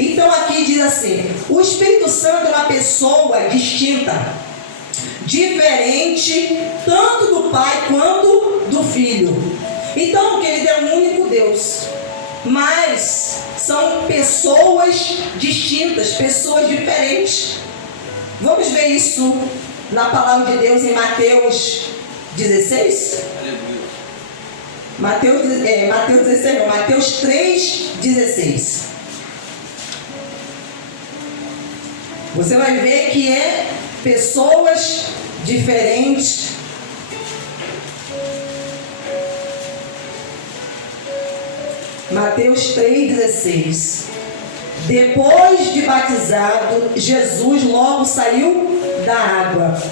Então aqui diz assim: o Espírito Santo é uma pessoa distinta, diferente tanto do Pai quanto do Filho. Então, querido, é um único Deus, mas são pessoas distintas, pessoas diferentes. Vamos ver isso na palavra de Deus em Mateus 16? Mateus 16 não, Mateus 3,16. Você vai ver que é pessoas diferentes. Mateus 3,16. Depois de batizado, Jesus logo saiu da água.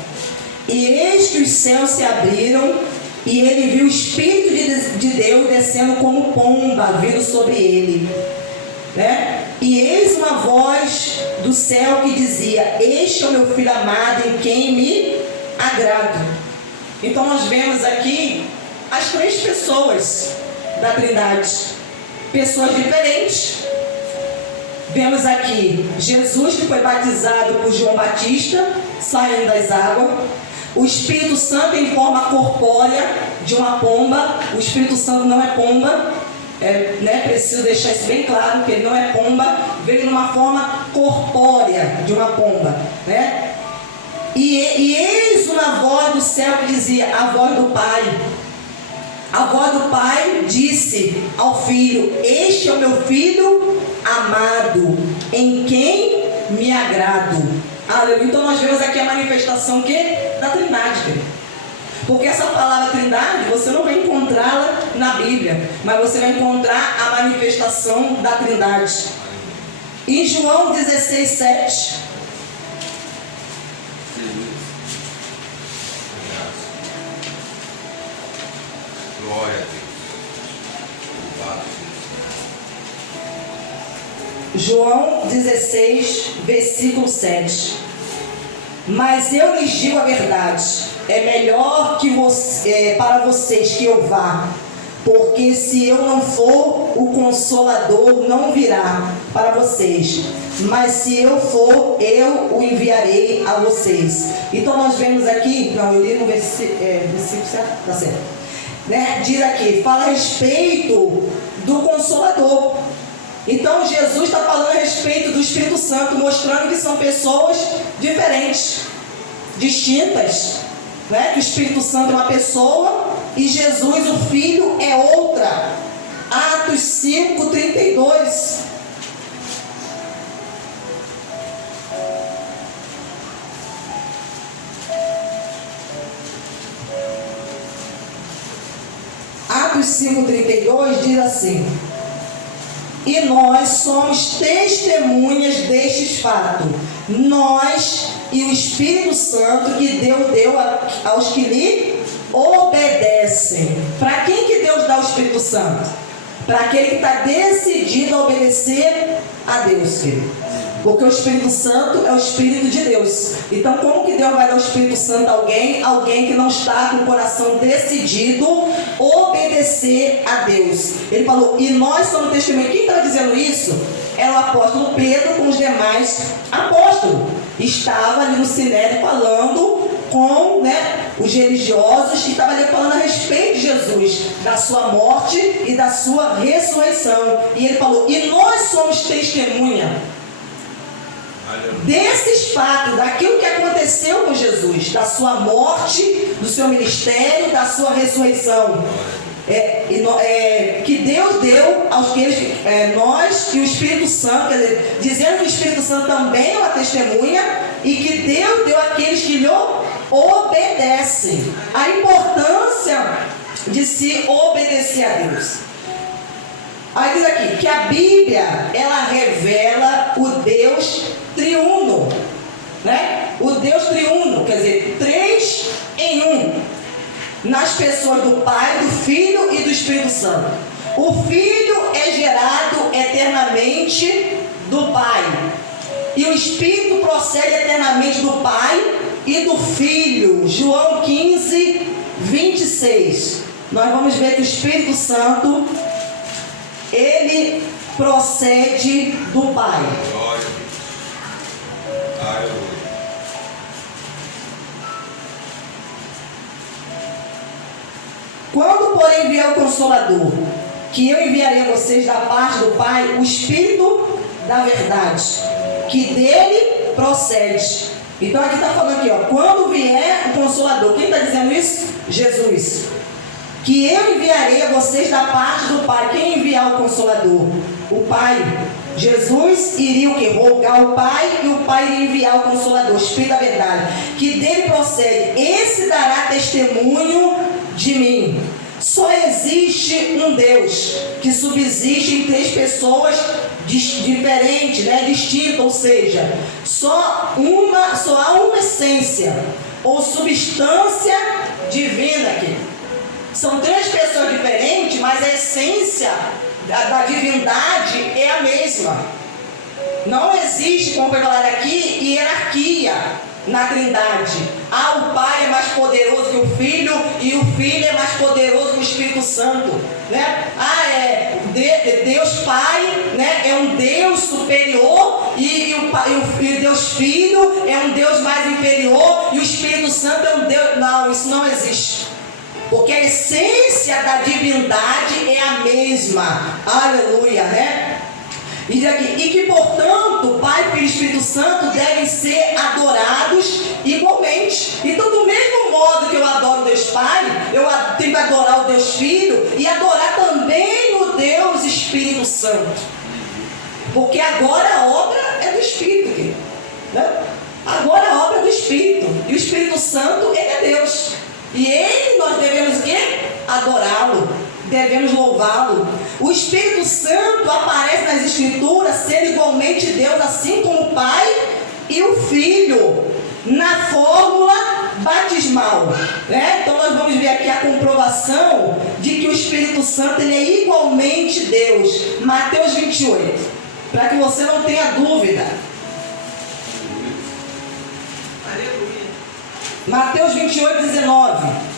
E eis que os céus se abriram, e ele viu o Espírito de Deus descendo como pomba, vindo sobre ele. E eis uma voz do céu que dizia: este é o meu filho amado, em quem me agrado. Então nós vemos aqui as três pessoas da Trindade, pessoas diferentes. Vemos aqui Jesus, que foi batizado por João Batista, saindo das águas. O Espírito Santo em forma corpórea de uma pomba. O Espírito Santo não é pomba, preciso deixar isso bem claro, que ele não é pomba, veio numa forma corpórea de uma pomba, E eis uma voz do céu que dizia, a voz do Pai. A voz do Pai disse ao Filho: este é o meu Filho amado, em quem me agrado. Aleluia. Então nós vemos aqui a manifestação da Trindade, querido. Porque essa palavra Trindade, você não vai encontrá-la na Bíblia, mas você vai encontrar a manifestação da Trindade. Em João 16:7. Glória a Deus. João 16, versículo 7. Mas eu lhes digo a verdade, é melhor para vocês que eu vá, porque se eu não for, o Consolador não virá para vocês, mas se eu for, eu o enviarei a vocês. Então nós vemos aqui, eu li no versículo certo? Tá certo. Diz aqui, fala a respeito do Consolador. Então Jesus está falando a respeito do Espírito Santo, mostrando que são pessoas diferentes, distintas, que o Espírito Santo é uma pessoa e Jesus, o Filho, é outra. Atos 5:32. Atos 5:32 diz assim: e nós somos testemunhas destes fatos, nós e o Espírito Santo que Deus deu aos que lhe obedecem. Para quem que Deus dá o Espírito Santo? Para aquele que está decidido a obedecer a Deus, filho. Porque o Espírito Santo é o Espírito de Deus. Então como que Deus vai dar o Espírito Santo a alguém? Alguém que não está com o coração decidido a obedecer a Deus. Ele falou, e nós somos testemunhas. Quem está dizendo isso? Era o apóstolo Pedro com os demais apóstolos. Estava ali no Sinédrio falando com os religiosos, e estava ali falando a respeito de Jesus, da sua morte e da sua ressurreição. E ele falou, e nós somos testemunha desses fatos, daquilo que aconteceu com Jesus, da sua morte, do seu ministério, da sua ressurreição, que Deus deu aos que nós e o Espírito Santo, quer dizer, dizendo que o Espírito Santo também é uma testemunha, e que Deus deu àqueles que lhe obedecem. A importância de se obedecer a Deus. Aí diz aqui que a Bíblia, ela revela o Deus triuno, O Deus triuno, quer dizer, 3 em 1, nas pessoas do Pai, do Filho e do Espírito Santo. O Filho é gerado eternamente do Pai, e o Espírito procede eternamente do Pai e do Filho. João 15, 26. Nós vamos ver que o Espírito Santo, ele procede do Pai. Glória a Deus. Aleluia. Quando, porém, vier o Consolador, que eu enviarei a vocês da parte do Pai, o Espírito da verdade, que dele procede. Então aqui está falando aqui, ó, quando vier o Consolador, quem está dizendo isso? Jesus. Que eu enviarei a vocês da parte do Pai. Quem enviar o Consolador? O Pai. Jesus iria o que? Rogar o Pai, e o Pai iria enviar o Consolador, o Espírito da verdade, que dele procede. Esse dará testemunho de mim. Só existe um Deus que subsiste em três pessoas diferentes, né? Distintas, ou seja, só há uma essência ou substância divina aqui. São três pessoas diferentes, mas a essência da divindade é a mesma. Não existe, como foi falado aqui, hierarquia na Trindade. O Pai é mais poderoso que o Filho, e o Filho é mais poderoso que o Espírito Santo, né? Deus Pai, né, é um Deus superior, e o Deus Filho é um Deus mais inferior, e o Espírito Santo é um Deus... Não, isso não existe. Porque a essência da divindade é a mesma. Aleluia, né? E diz aqui, e que portanto Pai, Filho e Espírito Santo devem ser adorados igualmente. Então, do mesmo modo que eu adoro o Deus Pai, eu tenho que adorar o Deus Filho e adorar também o Deus Espírito Santo. Porque agora a obra é do Espírito, querido, né? Agora a obra é do Espírito. E o Espírito Santo, ele é Deus. E ele, nós devemos o quê? Adorá-lo. Devemos louvá-lo. O Espírito Santo aparece nas Escrituras sendo igualmente Deus, assim como o Pai e o Filho, na fórmula batismal, né? Então nós vamos ver aqui a comprovação de que o Espírito Santo, ele é igualmente Deus. Mateus 28, para que você não tenha dúvida. Aleluia. Mateus 28, 19.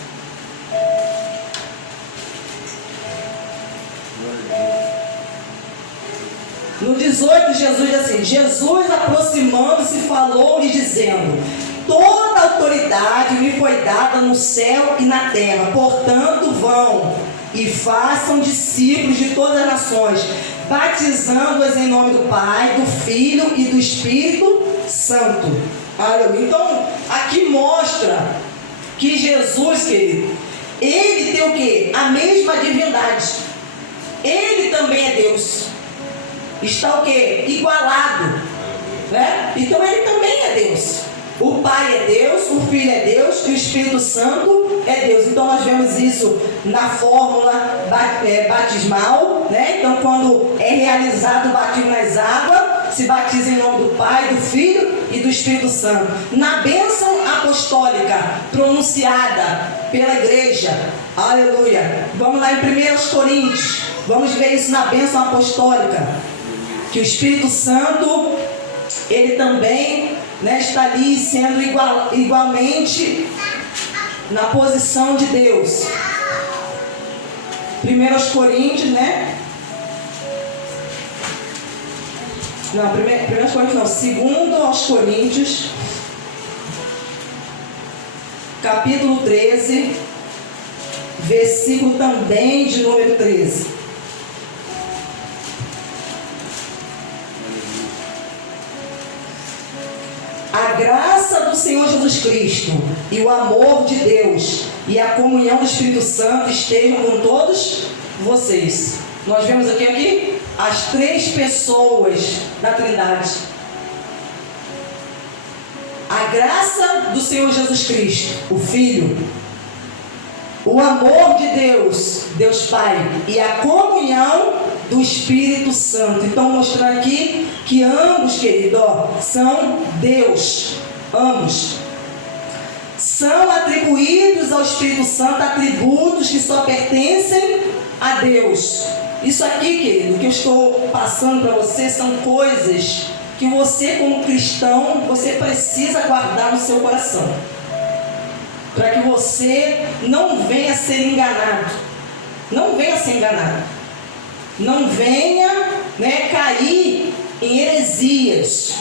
No 18, Jesus diz assim: Jesus, aproximando-se, falou-lhe dizendo: toda autoridade me foi dada no céu e na terra. Portanto, vão e façam discípulos de todas as nações, batizando-os em nome do Pai, do Filho e do Espírito Santo. Aleluia. Então, aqui mostra que Jesus, querido, ele tem o quê? A mesma divindade. Ele também é Deus. Está o quê? Igualado, né? Então ele também é Deus. O Pai é Deus, o Filho é Deus e o Espírito Santo é Deus. Então nós vemos isso na fórmula batismal, né? Então quando é realizado o batismo nas águas, se batiza em nome do Pai, do Filho e do Espírito Santo. Na bênção apostólica pronunciada pela igreja, aleluia. Vamos lá em 1 Coríntios, vamos ver isso na bênção apostólica. Que o Espírito Santo, ele também, né, está ali sendo igualmente na posição de Deus. 1 Coríntios, né? Não, 1 Coríntios não, 2 aos Coríntios, capítulo 13, versículo também de número 13. A graça do Senhor Jesus Cristo e o amor de Deus e a comunhão do Espírito Santo estejam com todos vocês. Nós vemos aqui as três pessoas da Trindade. A graça do Senhor Jesus Cristo, o Filho, o amor de Deus, Deus Pai, e a comunhão do Espírito Santo. Então mostrando aqui que ambos, querido, são Deus. Ambos são atribuídos ao Espírito Santo atributos que só pertencem a Deus. Isso aqui, querido, que eu estou passando para você, são coisas que você, como cristão, você precisa guardar no seu coração, para que você não venha a ser enganado. Não venha a ser enganado. Não venha né, cair em heresias.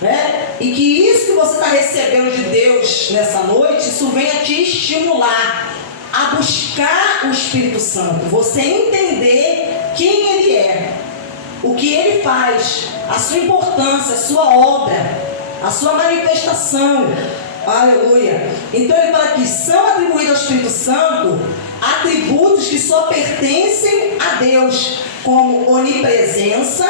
Né? E que isso que você está recebendo de Deus nessa noite, isso venha te estimular a buscar o Espírito Santo. Você entender quem Ele é, o que Ele faz, a sua importância, a sua obra, a sua manifestação. Aleluia. Então ele fala que são atribuídos ao Espírito Santo atributos que só pertencem a Deus, como onipresença,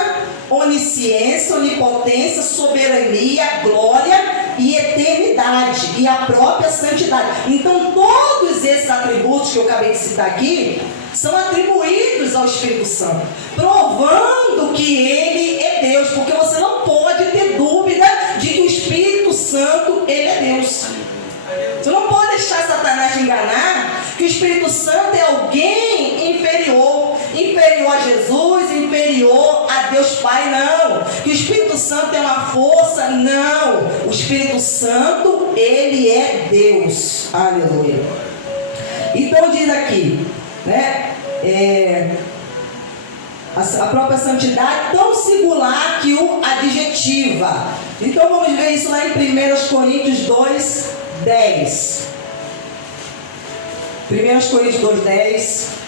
onisciência, onipotência, soberania, glória e eternidade, e a própria santidade. Então todos esses atributos que eu acabei de citar aqui são atribuídos ao Espírito Santo, provando que Ele é Deus, porque você não pode ter dúvida de que o Espírito Santo, Ele é Deus. Você não pode deixar Satanás te enganar que o Espírito Santo é alguém inferior a Jesus, inferior a Deus Pai, não. Que o Espírito Santo é uma força, não. O Espírito Santo, Ele é Deus. Aleluia. Então diz aqui, né? A própria santidade tão singular que o adjetiva. Então vamos ver isso lá em 1 Coríntios 2, 10. 1 Coríntios 2, 10.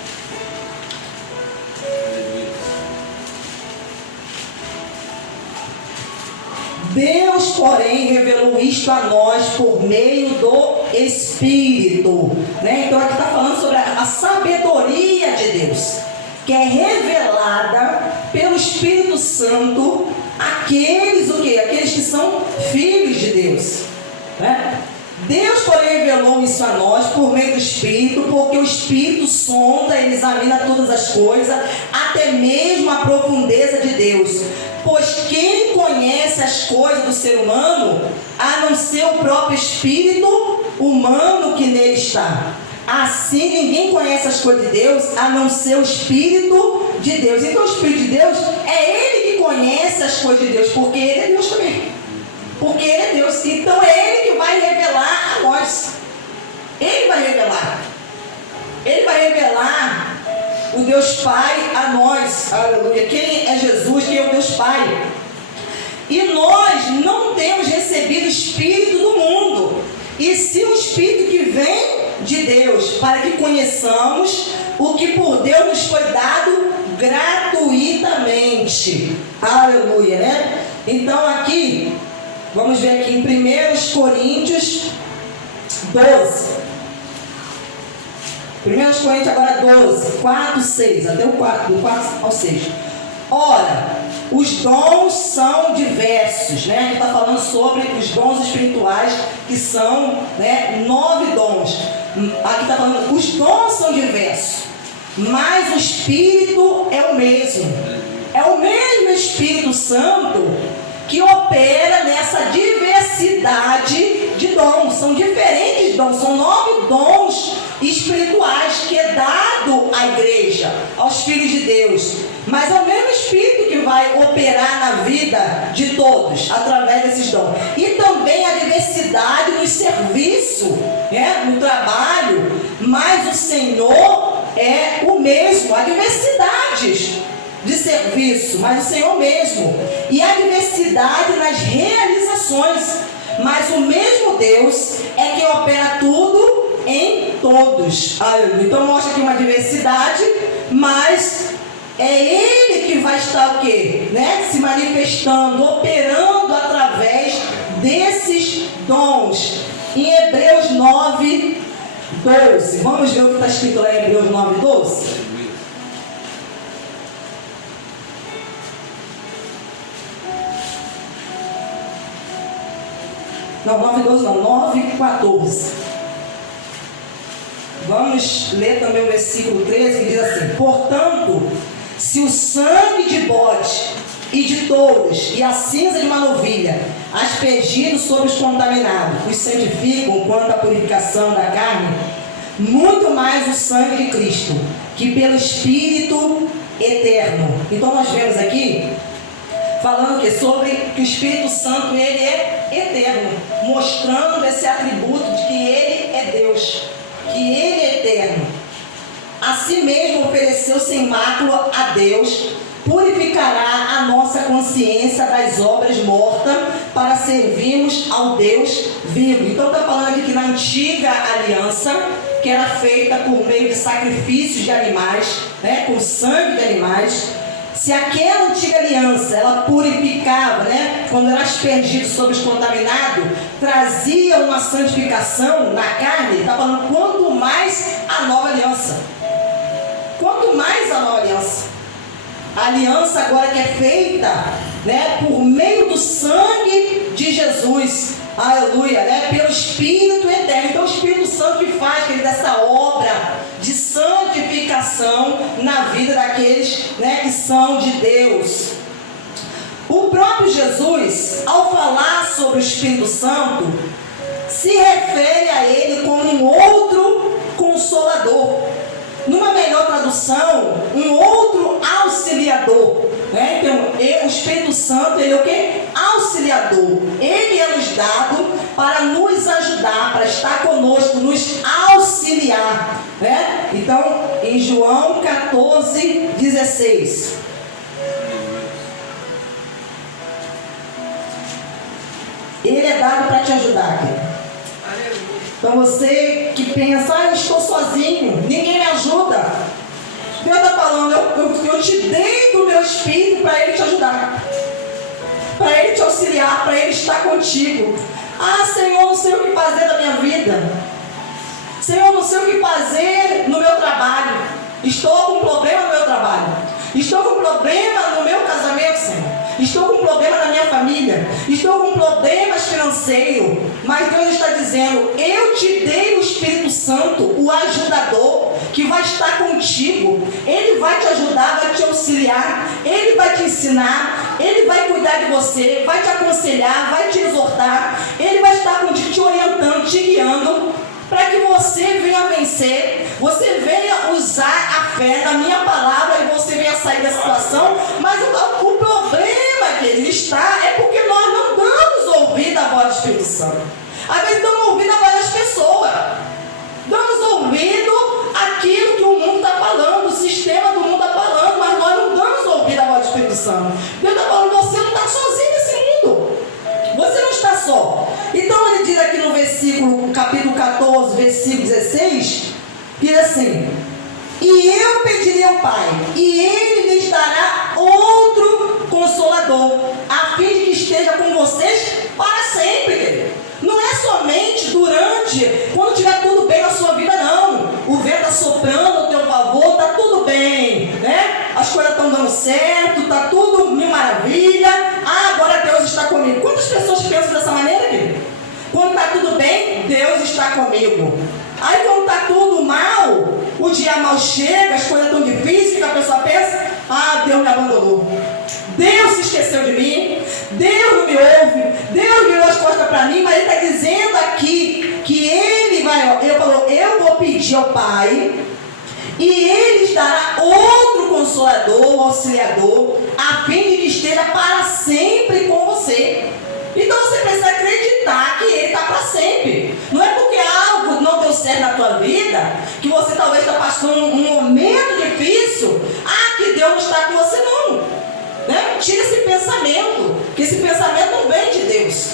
Deus, porém, revelou isto a nós por meio do Espírito. Né? Então aqui está falando sobre a sabedoria de Deus, que é revelada pelo Espírito Santo àqueles, o quê? Aqueles que são filhos de Deus. Né? Deus, porém, revelou isso a nós por meio do Espírito, porque o Espírito sonda e examina todas as coisas, até mesmo a profundeza de Deus. Pois quem conhece as coisas do ser humano, a não ser o próprio Espírito humano que nele está? Assim, ninguém conhece as coisas de Deus, a não ser o Espírito de Deus. Então, o Espírito de Deus é Ele que conhece as coisas de Deus, porque Ele é Deus também. Porque Ele é Deus. Então, é Ele que vai revelar a nós. Ele vai revelar. Ele vai revelar o Deus Pai a nós. Aleluia. Quem é Jesus? Quem é o Deus Pai? E nós não temos recebido o Espírito do mundo, e sim o Espírito que vem de Deus, para que conheçamos o que por Deus nos foi dado gratuitamente. Aleluia, né? Então aqui, vamos ver aqui em 1 Coríntios 12. 1 Coríntios agora 12, 4, 6, até o 4, do 4 ao 6. Ora, os dons são diversos, né? Aqui está falando sobre os dons espirituais, que são, né, 9 dons. Aqui está falando, os dons são diversos, mas o Espírito é o mesmo. É o mesmo Espírito Santo que opera nessa diversidade de dons. São diferentes dons, são 9 dons espirituais que é dado à igreja, aos filhos de Deus. Mas é o mesmo Espírito que vai operar na vida de todos, através desses dons. E também a diversidade no serviço, né, no trabalho, mas o Senhor é o mesmo. Há diversidades de serviço, mas o Senhor mesmo. E a diversidade nas realizações, mas o mesmo Deus é quem opera tudo em todos. Então mostra aqui uma diversidade, mas é Ele que vai estar o quê? Né? Se manifestando, operando através desses dons. Em Hebreus 9, 12. Vamos ver o que está escrito lá em Hebreus 9, 12? Não, 9, 12 não, 9, 14. Vamos ler também o versículo 13, que diz assim: portanto, se o sangue de bode e de touros e a cinza de uma novilha, aspergidos sobre os contaminados, os santificam quanto à purificação da carne, muito mais o sangue de Cristo, que pelo Espírito eterno. Então nós vemos aqui falando que sobre que o Espírito Santo, ele é eterno, mostrando esse atributo de que ele é Deus, que ele é eterno. A si mesmo ofereceu sem mácula a Deus purificará a nossa consciência das obras mortas para servirmos ao Deus vivo. Então está falando aqui que na antiga aliança, que era feita por meio de sacrifícios de animais, né, com sangue de animais, se aquela antiga aliança, ela purificava, né, quando era aspergido sobre os contaminados, trazia uma santificação na carne, está falando quanto mais a nova aliança. Quanto mais a nova aliança. A aliança agora que é feita, né, por meio do sangue de Jesus. Aleluia, né? Pelo Espírito eterno. Então o Espírito Santo que faz, querido, essa obra de santificação na vida daqueles, né, que são de Deus. O próprio Jesus, ao falar sobre o Espírito Santo, se refere a ele como um outro consolador. Numa melhor tradução, um outro auxiliador, né? Então, o Espírito Santo, ele é o quê? Auxiliador. Ele é nos dado para nos ajudar, para estar conosco, nos auxiliar, né? Então, em João 14:16. Ele é dado para te ajudar, querido. Então você que pensa, eu estou sozinho, ninguém me ajuda. Deus está falando, eu te dei do meu Espírito para Ele te ajudar, para Ele te auxiliar, para Ele estar contigo. Ah, Senhor, não sei o que fazer da minha vida. Senhor, não sei o que fazer no meu trabalho. Estou com problema no meu trabalho. Estou com problema no meu casamento, Senhor. Estou com problema na minha família. Estou com problemas financeiros. Mas Deus está dizendo, eu te dei o Espírito Santo, o ajudador, que vai estar contigo. Ele vai te ajudar, vai te auxiliar. Ele vai te ensinar. Ele vai cuidar de você, vai te aconselhar, vai te exortar. Ele vai estar contigo, te orientando, te guiando, para que você venha vencer, você venha usar a fé na minha palavra e você venha sair da situação. Mas o problema que ele está é porque nós não damos ouvido à voz do Espírito Santo. Às vezes damos ouvido à voz das pessoas, damos ouvido àquilo que o mundo está falando, o sistema do mundo está falando, mas nós não damos ouvido à voz do Espírito Santo. Deus está falando, você não está sozinho nesse mundo, você não está só. Então ele diz aqui no versículo, capítulo 14, versículo 16, diz assim: e eu pedirei ao Pai, e Ele lhes dará outro Consolador, a fim de que esteja com vocês para sempre, querido. Não é somente durante, quando estiver tudo bem na sua vida, não. O vento está soprando ao teu favor, está tudo bem, né? As coisas estão dando certo, está tudo mil maravilha. Ah, agora Deus está comigo. Quantas pessoas pensam dessa maneira, querido? Quando está tudo bem, Deus está comigo. Aí quando está tudo mal, o dia mal chega, as coisas estão difíceis, que a pessoa pensa, ah, Deus me abandonou. Deus se esqueceu de mim, Deus não me ouve, Deus virou as costas para mim. Mas Ele está dizendo aqui que Ele vai, Ele falou, eu vou pedir ao Pai, e Ele lhes dará outro Consolador, auxiliador, a fim de que esteja para sempre com você. Então você precisa acreditar que Ele está para sempre. Não é porque algo não deu certo na tua vida, que você talvez está passando um momento difícil, que Deus não está com você, não. Né? Tira esse pensamento, que esse pensamento não vem de Deus.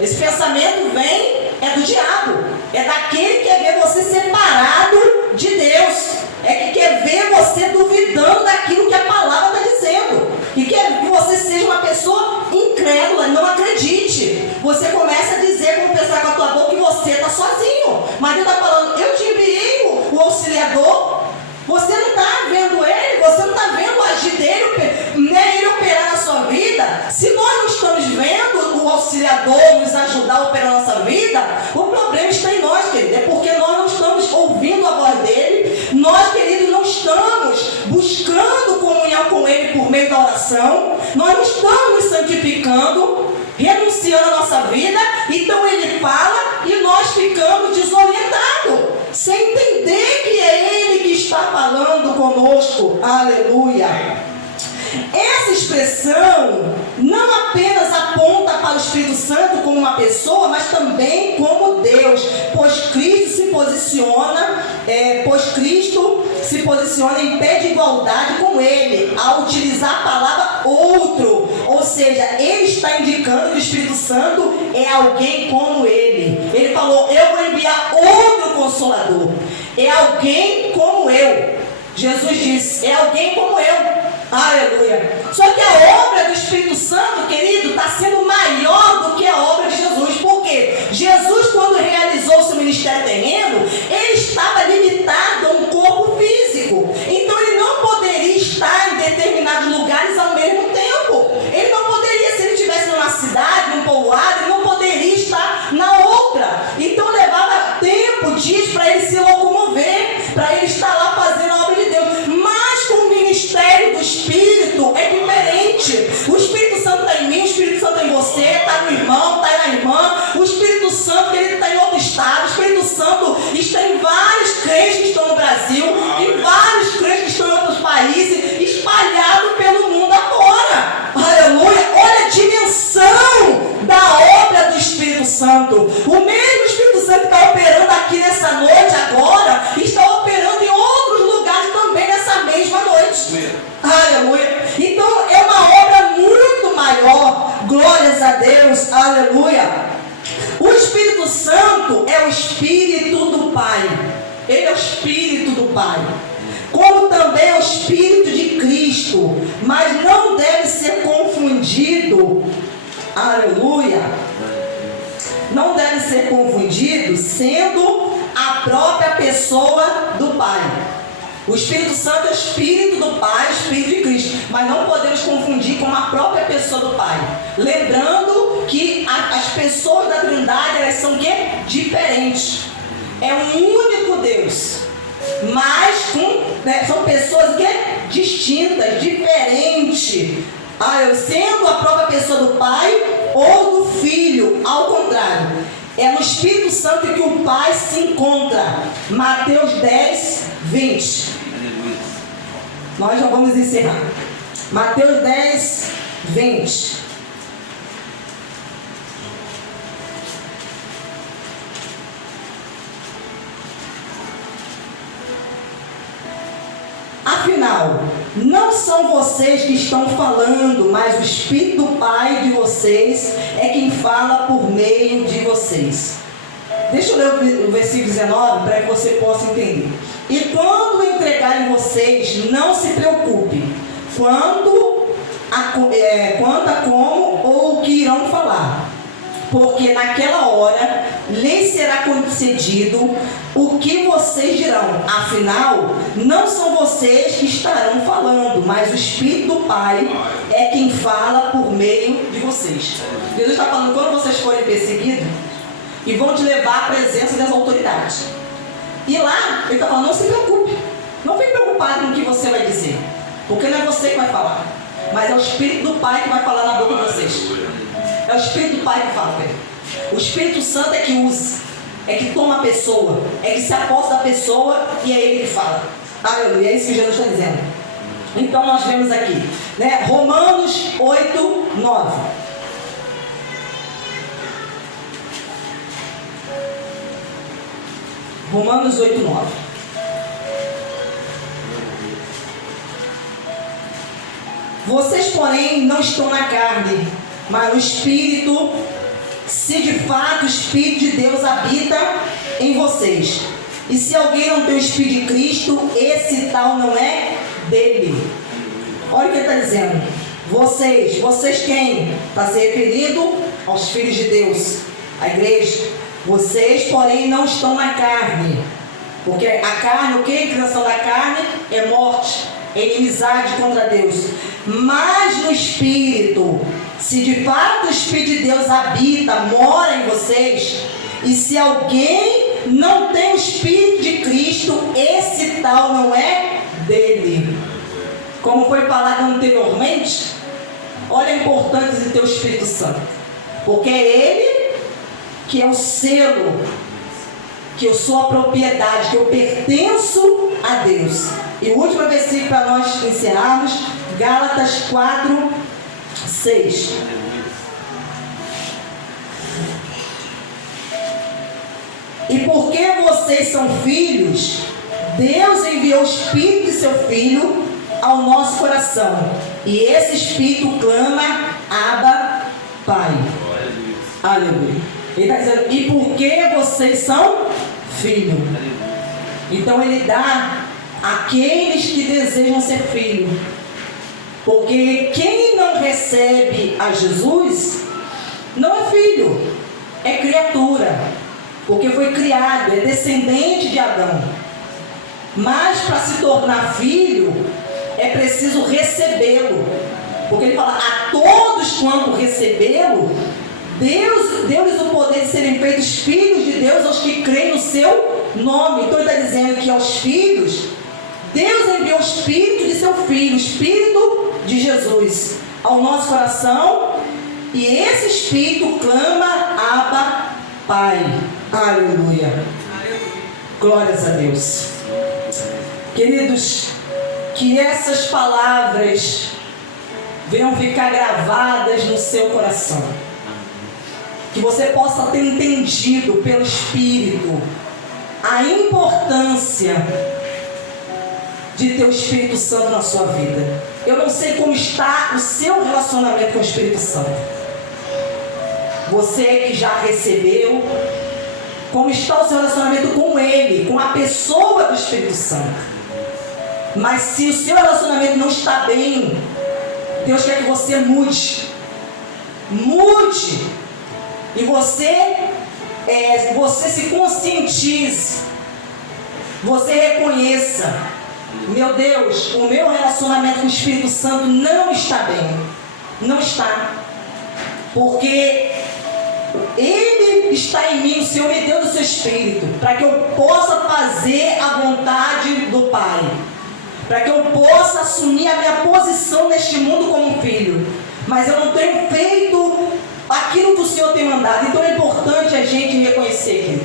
Esse pensamento vem, é do diabo. É daquele que quer ver você separado de Deus. É que quer ver você duvidando daquilo que a palavra está dizendo. E quer que você seja uma pessoa incrédula, não acredite. Você começa a dizer, confessar com a tua boca que você está sozinho. Mas Deus está falando, eu te enviei o auxiliador. Você não está vendo Ele, você não está vendo o agir dele, né, Ele operar na sua vida. Se nós não estamos vendo o auxiliador nos ajudar a operar na nossa vida, o problema está em nós, querido. É porque nós não estamos ouvindo a voz dele. Nós, queridos, não estamos buscando comunhão com Ele por meio da oração. Nós não estamos nos santificando, renunciando a nossa vida. Então Ele fala e nós ficamos desorientados, sem entender que é Ele que está falando conosco. Aleluia. Essa expressão não apenas aponta para o Espírito Santo como uma pessoa, mas também como Deus, pois Cristo se posiciona em pé de igualdade com ele, ao utilizar a palavra outro. Ou seja, ele está indicando que o Espírito Santo é alguém como ele. Ele falou, eu vou enviar outro Consolador. É alguém como eu. Jesus disse, é alguém como eu. Aleluia. Só que a obra do Espírito Santo, querido, está sendo maior do que a obra de Jesus. Por quê? Jesus, quando realizou seu ministério terreno, ele estava limitado a um corpo físico. Então ele não poderia estar em determinados lugares ao mesmo tempo. Ele não poderia, se ele estivesse numa cidade, num povoado, ele não poderia estar na outra. Então levava tempo, dias, para ele se locomover, para ele estar lá fazendo a obra de Deus. Mas com o ministério do Espírito é diferente. O Espírito Santo está em mim, o Espírito Santo está em você, está no irmão, está na irmã. O Espírito Santo, ele está em outro estado. O Espírito Santo está em vários crentes que estão no Brasil, em vários crentes que estão em outros países, espalhados pelo mundo afora. Aleluia! Olha a dimensão da obra do Espírito Santo. O mesmo Espírito Santo que está operando aqui nessa noite agora, está operando em outros lugares também nessa mesma noite. Aleluia! Então é uma obra muito maior. Glórias a Deus. Aleluia! O Espírito Santo é o Espírito do Pai. Ele é o Espírito do Pai. Como também é o Espírito de Cristo. Mas não deve ser confundido. Aleluia! Não deve ser confundido sendo a própria pessoa do Pai. O Espírito Santo é o Espírito do Pai, Espírito de Cristo. Mas não podemos confundir com a própria pessoa do Pai. Lembrando que as pessoas da Trindade, elas são o quê? Diferentes. É um único Deus. Mas são pessoas o quê? Distintas, diferentes. Sendo a própria pessoa do Pai ou do Filho, ao contrário. É no Espírito Santo que o Pai se encontra. Mateus 10, 20. Nós já vamos encerrar. Mateus 10, 20. Afinal, não são vocês que estão falando, mas o Espírito do Pai de vocês é quem fala por meio de vocês. Deixa eu ler o versículo 19 para que você possa entender. E quando entregarem vocês, não se preocupe quanto a como ou o que irão falar. Porque naquela hora lhes será concedido o que vocês dirão. Afinal, não são vocês que estarão falando, mas o Espírito do Pai é quem fala por meio de vocês. Jesus está falando, quando vocês forem perseguidos, e vão te levar à presença das autoridades. E lá, ele está falando, não se preocupe. Não fique preocupado com o que você vai dizer. Porque não é você que vai falar, mas é o Espírito do Pai que vai falar na boca de vocês. É o Espírito do Pai que fala, velho. O Espírito Santo é que usa, é que toma a pessoa, é que se aposta da pessoa e é ele que fala. Aleluia, é isso que Jesus está dizendo. Então nós vemos aqui, né? Romanos 8, 9. Romanos 8, 9. Vocês, porém, não estão na carne, mas no Espírito, se de fato o Espírito de Deus habita em vocês. E se alguém não tem o Espírito de Cristo, esse tal não é dele. Olha o que ele está dizendo. Vocês quem? Está se referindo aos filhos de Deus, a igreja. Vocês, porém, não estão na carne. Porque a carne, o que? A inclinação da carne é morte, é inimizade contra Deus. Mas no Espírito, se de fato o Espírito de Deus habita, mora em vocês, e se alguém não tem o Espírito de Cristo, esse tal não é dele. Como foi falado anteriormente, olha a importância de ter o Espírito Santo. Porque é ele que é o selo, que eu sou a propriedade, que eu pertenço a Deus. E o último versículo para nós encerrarmos, Gálatas 4, 6. E porque vocês são filhos, Deus enviou o Espírito de seu Filho ao nosso coração. E esse Espírito clama, Abba, Pai. Aleluia. Ele está dizendo, e porque vocês são filhos. Então ele dá àqueles que desejam ser filhos. Porque quem não recebe a Jesus não é filho, é criatura. Porque foi criado, é descendente de Adão. Mas para se tornar filho, é preciso recebê-lo. Porque ele fala, a todos quanto recebê-lo, Deus deu-lhes o poder de serem feitos filhos de Deus aos que creem no seu nome. Então ele está dizendo que aos filhos, Deus enviou o Espírito de seu Filho, o Espírito de Jesus, ao nosso coração. E esse Espírito clama, Abba, Pai. Aleluia. Glórias a Deus. Queridos, que essas palavras venham ficar gravadas no seu coração. Que você possa ter entendido pelo Espírito a importância de ter o Espírito Santo na sua vida. Eu não sei como está o seu relacionamento com o Espírito Santo. Você que já recebeu, como está o seu relacionamento com Ele, com a pessoa do Espírito Santo. Mas se o seu relacionamento não está bem, Deus quer que você mude. Mude. E você se conscientize. Você reconheça. Meu Deus, o meu relacionamento com o Espírito Santo não está bem. Não está. Porque Ele está em mim, o Senhor me deu do seu Espírito, para que eu possa fazer a vontade do Pai. Para que eu possa assumir a minha posição neste mundo como filho. Mas eu não tenho feito aquilo que o Senhor tem mandado. Então é importante a gente reconhecer aqui.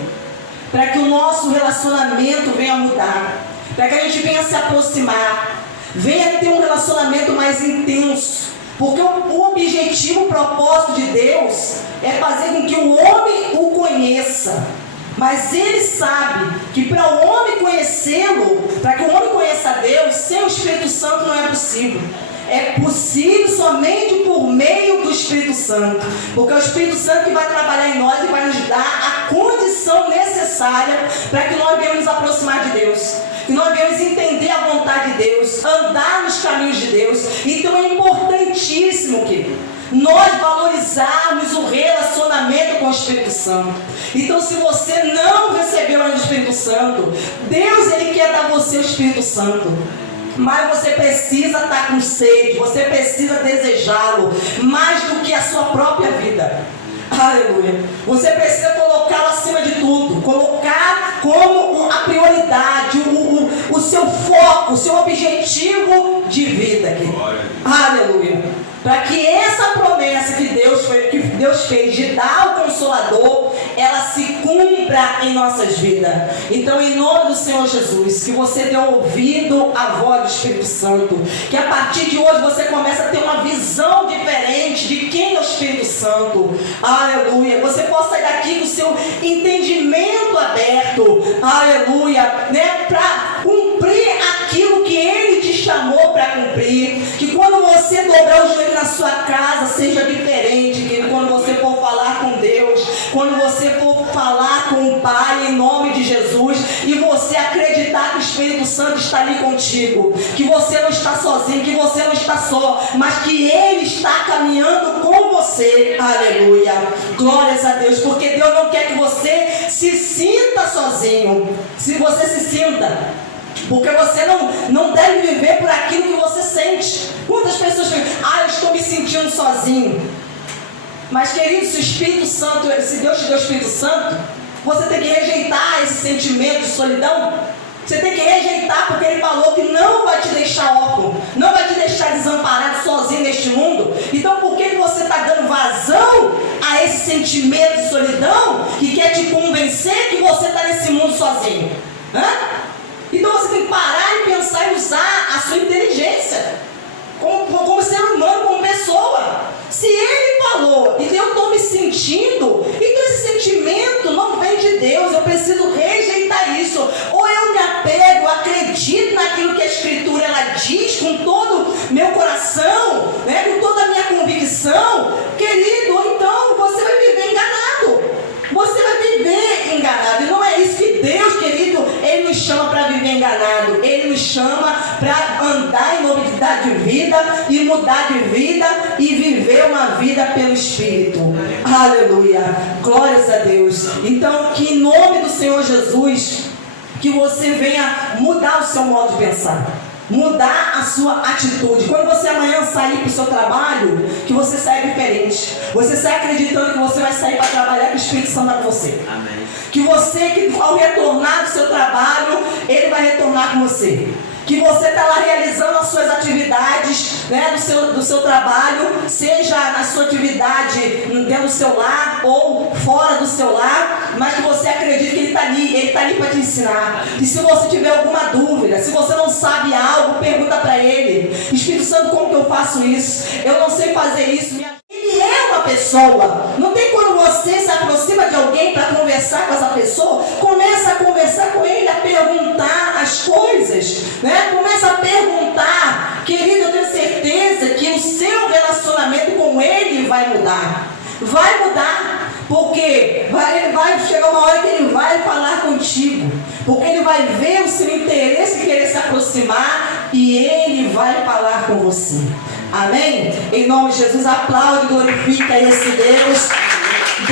Para que o nosso relacionamento venha mudar. Para que a gente venha se aproximar. Venha ter um relacionamento mais intenso. Porque o objetivo, o propósito de Deus é fazer com que o homem o conheça. Mas Ele sabe que para o homem conhecê-lo, para que o homem conheça a Deus, sem o Espírito Santo não é possível. É possível somente por meio do Espírito Santo. Porque é o Espírito Santo que vai trabalhar em nós e vai nos dar a condição necessária para que nós venhamos nos aproximar de Deus. Que nós venhamos entender a vontade de Deus, andar nos caminhos de Deus. Então é importantíssimo, querido, nós valorizarmos o relacionamento com o Espírito Santo. Então, se você não recebeu ainda o Espírito Santo, Deus, Ele quer dar a você o Espírito Santo. Mas você precisa estar com sede, você precisa desejá-lo mais do que a sua própria vida. Aleluia. Você precisa colocá-lo acima de tudo, colocar como a prioridade, o seu foco, o seu objetivo de vida aqui. Aleluia. Para que essa promessa que Deus fez de dar o Consolador, ela se cumpra em nossas vidas. Então, em nome do Senhor Jesus, que você dê ouvido à voz do Espírito Santo, que a partir de hoje você comece a ter uma visão diferente de quem é o Espírito Santo. Aleluia. Você possa sair daqui com o seu entendimento aberto. Aleluia. Para cumprir aquilo que Ele te chamou para cumprir. Que quando você dobrar o joelho na sua casa, seja diferente. Que quando você for falar com Deus, quando você for falar com o Pai em nome de Jesus, e você acreditar que o Espírito Santo está ali contigo, que você não está sozinho, que você não está só, mas que Ele está caminhando com você. Aleluia. Glórias a Deus, porque Deus não quer que você se sinta sozinho. Se você se sinta, porque você não deve viver por aquilo que você sente. Quantas pessoas falam, eu estou me sentindo sozinho. Mas, querido, se o Espírito Santo, se Deus te deu o Espírito Santo, você tem que rejeitar esse sentimento de solidão. Você tem que rejeitar, porque Ele falou que não vai te deixar órfão, não vai te deixar desamparado sozinho neste mundo. Então, por que você está dando vazão a esse sentimento de solidão que quer te convencer que você está nesse mundo sozinho? Então você tem que parar e pensar em usar a sua inteligência como ser humano, como pessoa. Se Ele falou e eu estou me sentindo, então esse sentimento não vem de Deus. Eu preciso rejeitar isso. Ou eu me apego, acredito diz com todo meu coração, né, com toda a minha convicção, querido, então você vai viver enganado. Você vai viver enganado. E não é isso que Deus, querido, Ele nos chama para viver enganado. Ele nos chama para andar em novidade de vida e mudar de vida e viver uma vida pelo Espírito. Aleluia. Glórias a Deus. Então, que em nome do Senhor Jesus, que você venha mudar o seu modo de pensar. Mudar a sua atitude. Quando você amanhã sair para o seu trabalho, que você saia diferente. Você sai acreditando que você vai sair para trabalhar, que o Espírito Santo está com você. Amém. Que você, que ao retornar do seu trabalho, ele vai retornar com você. Que você está lá realizando as suas atividades, né, do seu trabalho, seja na sua atividade dentro do seu lar ou fora do seu lar, mas que você acredite que ele está ali para te ensinar. E se você tiver alguma dúvida, se você não sabe algo, pergunta para ele: Espírito Santo, como que eu faço isso? Eu não sei fazer isso. Ele é uma pessoa. Não tem quando você se aproxima de alguém para conversar com essa pessoa, começa a conversar com ele, a perguntar as coisas, né? Começa a perguntar. Querido, eu tenho certeza que o seu relacionamento com ele vai mudar. Vai mudar. Porque vai chegar uma hora que ele vai falar contigo. Porque ele vai ver o seu interesse em querer se aproximar e ele vai falar com você. Amém? Em nome de Jesus, aplaude e glorifica esse Deus.